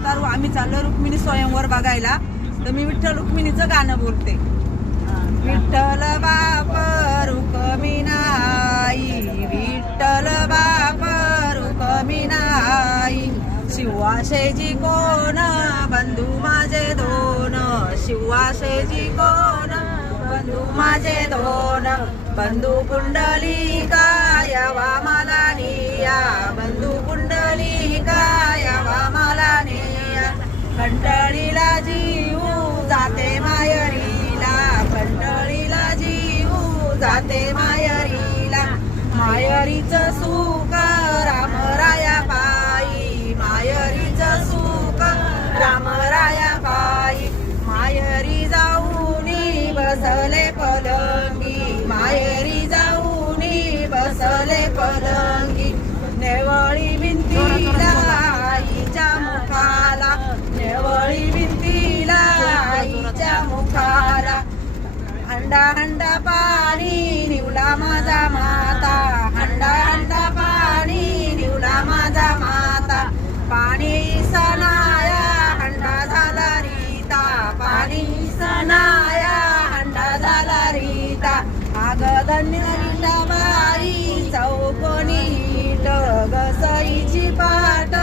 उतारू आम्ही चाललो रुक्मिणी स्वयंवर बघायला. तर मी विठ्ठल रुक्मिणीचं गाणं बोलते. विठ्ठल बाप रुक्मिणाई, विठ्ठल बाप रुक्मिणाई, शिवाशेजी कोण बंधू माझे दोन, शिवाशेजी कोण बंधू माझे दोन, बंधू पुंडलिका यावा मला निया, बंधू पुंडलिका यावा मला निया, कंटाळीला जीव जाते मायरीला, कंटाळीला जीव जाते मायरीला, मायरीचं सुख रामराया पायी, मायरीचं सुख रामराया पायी, मायरी जाऊनी बसले पलंगी, मायरी जाऊनी बसले पलंगी, नेवळी भिंतीला आईच्या मुखाला, नेवळी भिंतीला आईच्या मुखाला, हंडा हंडा पाणी निवला माझा माता, हंडा हंडा पाणी निवला माझा माता, पाणी सनाया हंडा झाला रीता, पाणी सनाया हंडा झाला रीता, आग धन्य रीताबाई चौकोनी ईट, गसईची पाट,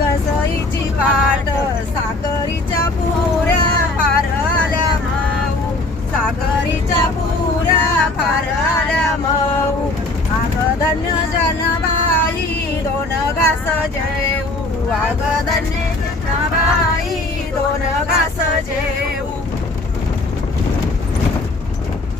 गसईची पाट, साखरीच्या पुऱ्या फार आल्या मऊ, साखरीच्या पुऱ्या फार आल्या मऊ, आग धन्य जनबाई दोन घास जेऊ, आग धन्य जनबाई दोन घास जेऊ.